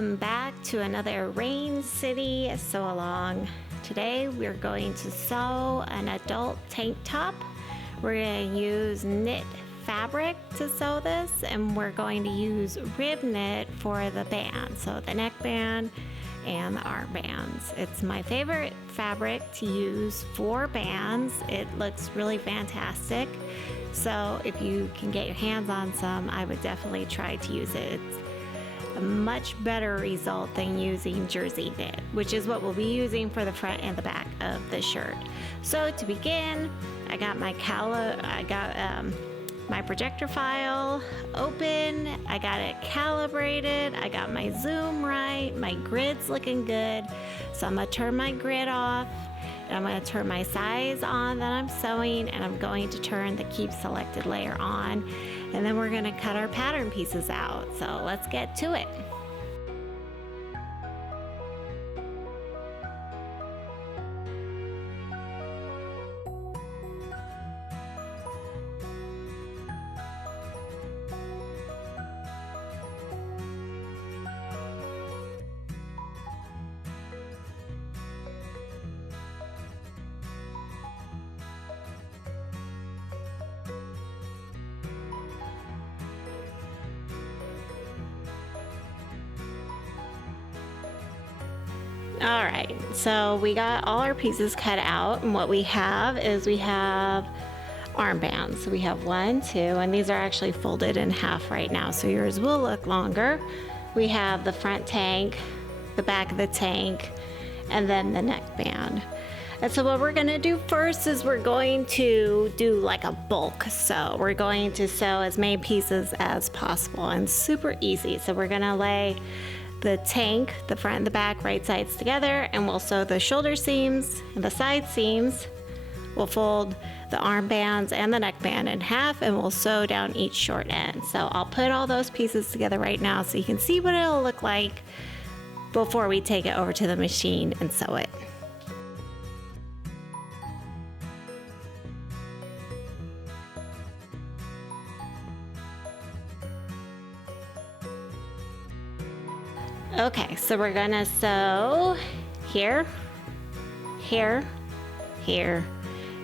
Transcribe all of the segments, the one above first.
welcome back to another Rain City Sew Along. Today we're going to sew an adult tank top. We're going to use knit fabric to sew this, and we're going to use rib knit for the band, so the neckband and the armbands. It's my favorite fabric to use for bands. It looks really fantastic. So if you can get your hands on some, I would definitely try to use it. It's a much better result than using jersey knit, which is what we'll be using for the front and the back of the shirt. So to begin, I got my my projector file open, I got it calibrated, I got my zoom right, my grid's looking good. So I'm gonna turn my grid off, and I'm gonna turn my size on that I'm sewing, and I'm going to turn the keep selected layer on, and then we're gonna cut our pattern pieces out. So let's get to it. All right, so we got all our pieces cut out, and what we have is we have armbands. So we have 1, 2, and these are actually folded in half right now, so yours will look longer. We have the front tank, the back of the tank, and then the neckband. And so what we're gonna do first is we're going to do like a bulk sew. We're going to sew as many pieces as possible, and super easy. So we're gonna lay the tank, the front and the back, right sides together, and we'll sew the shoulder seams and the side seams. We'll fold the armbands and the neckband in half, and we'll sew down each short end. So I'll put all those pieces together right now so you can see what it'll look like before we take it over to the machine and sew it. Okay, so we're gonna sew here, here, here,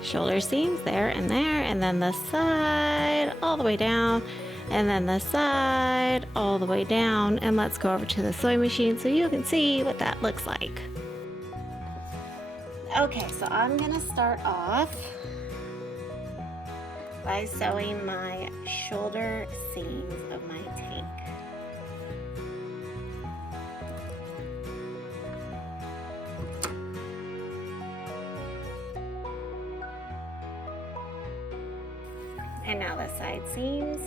shoulder seams there, and then the side all the way down, and then the side all the way down. And let's go over to the sewing machine so you can see what that looks like. Okay, so I'm gonna start off by sewing my shoulder seams of my tank. And now the side seams.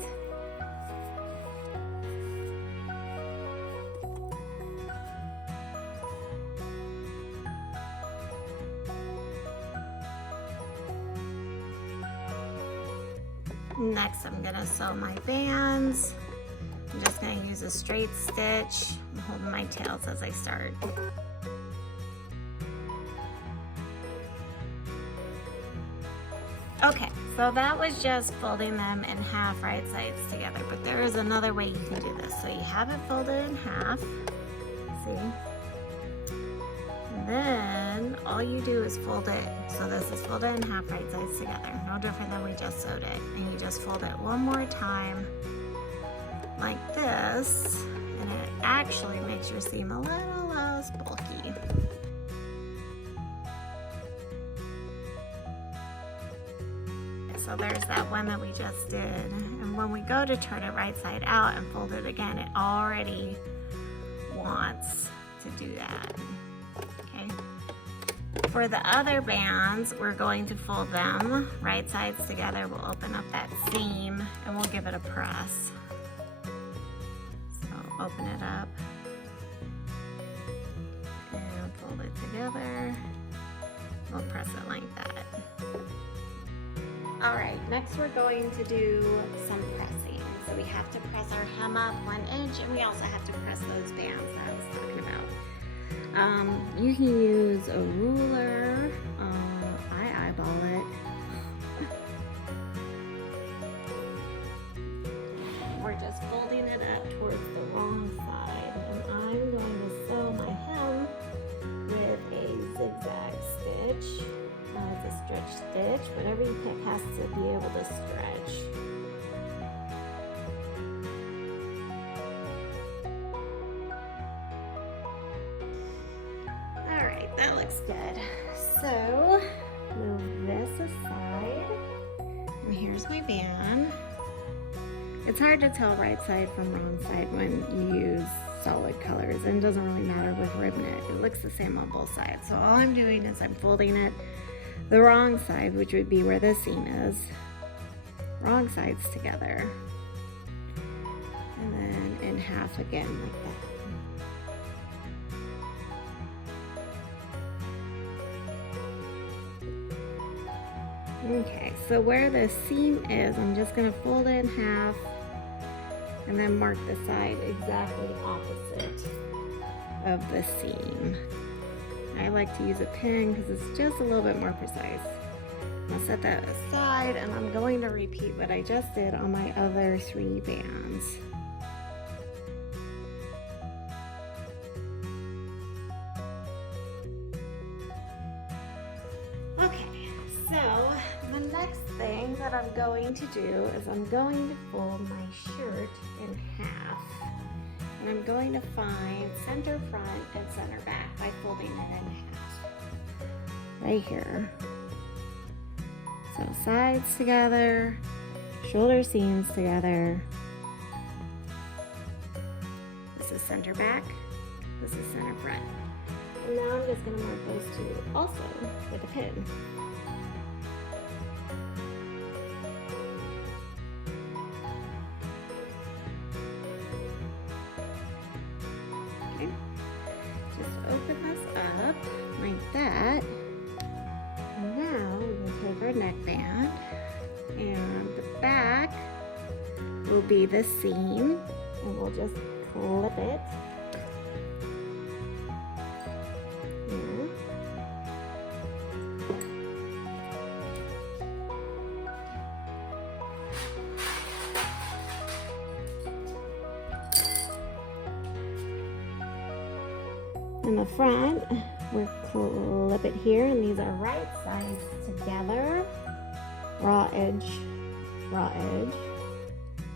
Next, I'm gonna sew my bands. I'm just gonna use a straight stitch. I'm holding my tails as I start. Okay, so that was just folding them in half right sides together, but there is another way you can do this. So you have it folded in half, see? And then all you do is fold it. So this is folded in half right sides together, no different than we just sewed it. And you just fold it one more time like this, and it actually makes your seam a little less bulky. So there's that one that we just did, and when we go to turn it right side out and fold it again, it already wants to do that. Okay. For the other bands, we're going to fold them right sides together. We'll open up that seam and we'll give it a press. So open it up and fold it together. We'll press it like that. All right, next we're going to do some pressing. So we have to press our hem up 1 inch, and we also have to press those bands that I was talking about. You can use a ruler. I eyeball it. We're just folding it up towards the wrong side, and I'm stitch. Whatever you pick has to be able to stretch. Alright, that looks good. So, move this aside. And here's my band. It's hard to tell right side from wrong side when you use solid colors, and it doesn't really matter with rib knit. It looks the same on both sides. So all I'm doing is I'm folding it the wrong side, which would be where this seam is, wrong sides together, and then in half again like that. Okay, so where the seam is, I'm just going to fold it in half and then mark the side exactly opposite of the seam. I like to use a pin because it's just a little bit more precise. I'll set that aside, and I'm going to repeat what I just did on my other 3 bands. Okay, so the next thing that I'm going to do is I'm going to fold my shirt in half. And I'm going to find center front and center back by folding it in half. Right here. So sides together, shoulder seams together. This is center back, this is center front. And now I'm just going to mark those two also with a pin. Open this up like that. Now we will take our neckband, and the back will be the seam, and we'll just clip it. Here. In the front, we'll clip it here, and these are right sides together. Raw edge,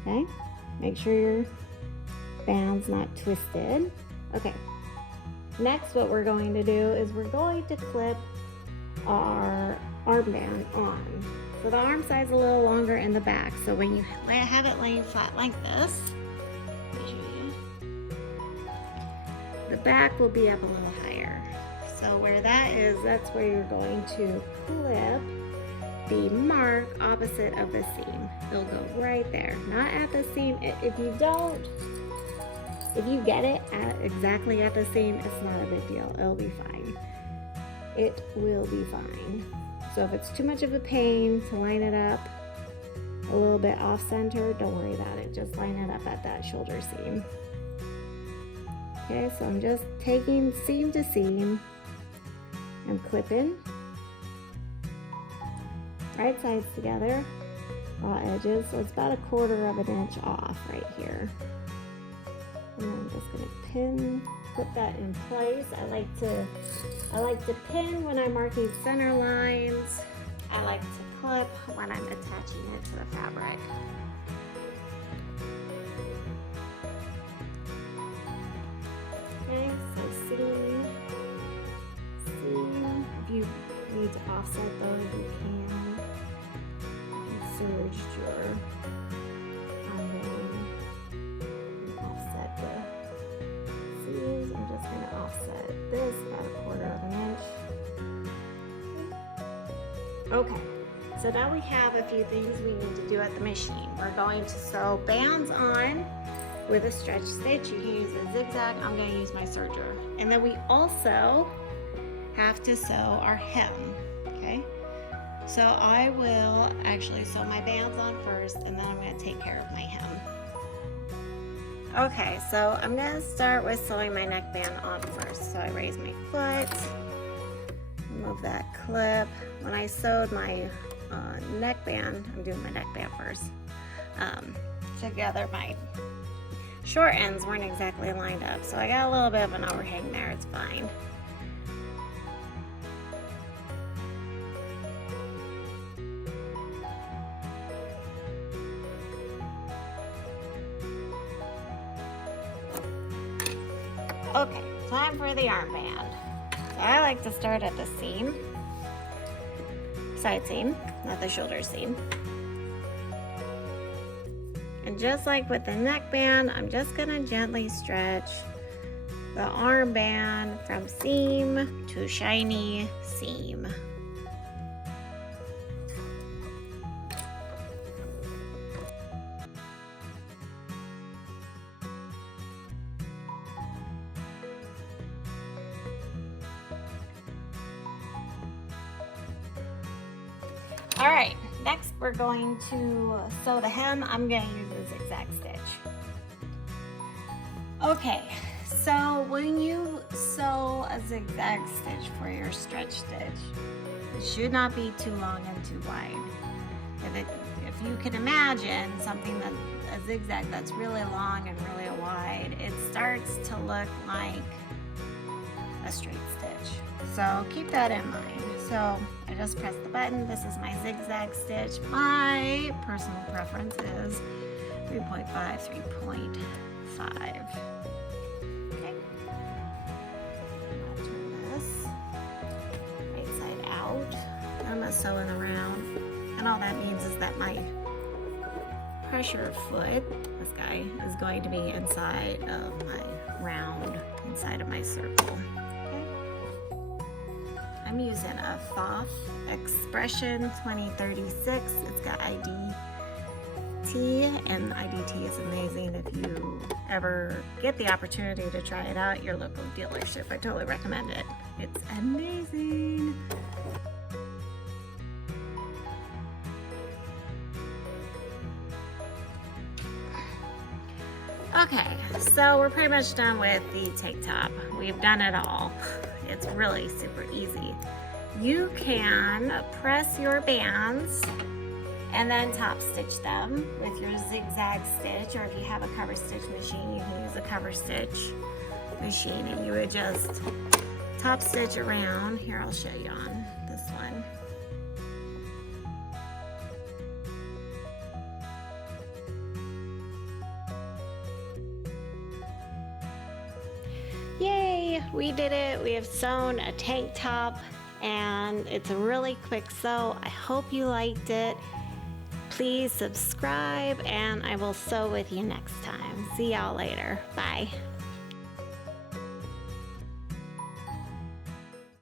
okay? Make sure your band's not twisted. Okay, next what we're going to do is we're going to clip our armband on. So the arm side's a little longer in the back, so when you have it laying flat like this, the back will be up a little higher. So where that is, that's where you're going to clip the mark opposite of the seam. It'll go right there, not at the seam. If you get it exactly at the seam, it's not a big deal. It'll be fine. It will be fine. So if it's too much of a pain to line it up a little bit off center, don't worry about it. Just line it up at that shoulder seam. Okay, so I'm just taking seam to seam and clipping right sides together, raw edges. So it's about 1/4 of an inch off right here. And I'm just gonna put that in place. I like to pin when I'm marking center lines. I like to clip when I'm attaching it to the fabric. Okay, so seam. If you need to offset those, you can. Serge your offset the seams. I'm just going to offset this about 1/4 of an inch. Okay, so now we have a few things we need to do at the machine. We're going to sew bands on with a stretch stitch. You can use a zigzag. I'm going to use my serger. And then we also have to sew our hem, okay? So I will actually sew my bands on first, and then I'm going to take care of my hem. Okay, so I'm going to start with sewing my neckband on first. So I raise my foot, move that clip. When I sewed my neckband, I'm doing my neckband first, together my short ends weren't exactly lined up, so I got a little bit of an overhang there. It's fine. Okay, time for the armband. So I like to start at the seam, side seam, not the shoulder seam. And just like with the neckband, I'm just gonna gently stretch the armband from seam to shiny seam. All right, next we're going to sew the hem. I'm going to use a zigzag stitch. Okay, so when you sew a zigzag stitch for your stretch stitch, it should not be too long and too wide. If you can imagine something that a zigzag that's really long and really wide, it starts to look like a straight stitch. So keep that in mind. So I just press the button. This is my zigzag stitch. My personal preference is 3.5, 3.5. Okay. I'll turn this right side out. I'm gonna sew it around. And all that means is that my pressure foot, this guy, is going to be inside of my round, inside of my circle. I'm using a FOF Expression 2036. It's got IDT, and IDT is amazing. If you ever get the opportunity to try it out at your local dealership, I totally recommend it. It's amazing. Okay, so we're pretty much done with the tank top. We've done it all. It's really super easy. You can press your bands and then top stitch them with your zigzag stitch, or if you have a cover stitch machine, you can use a cover stitch machine, and you would just top stitch around. Here, I'll show you on this one. Yay, we did it. We have sewn a tank top, and it's a really quick sew. I hope you liked it. Please subscribe, and I will sew with you next time. See y'all later. Bye.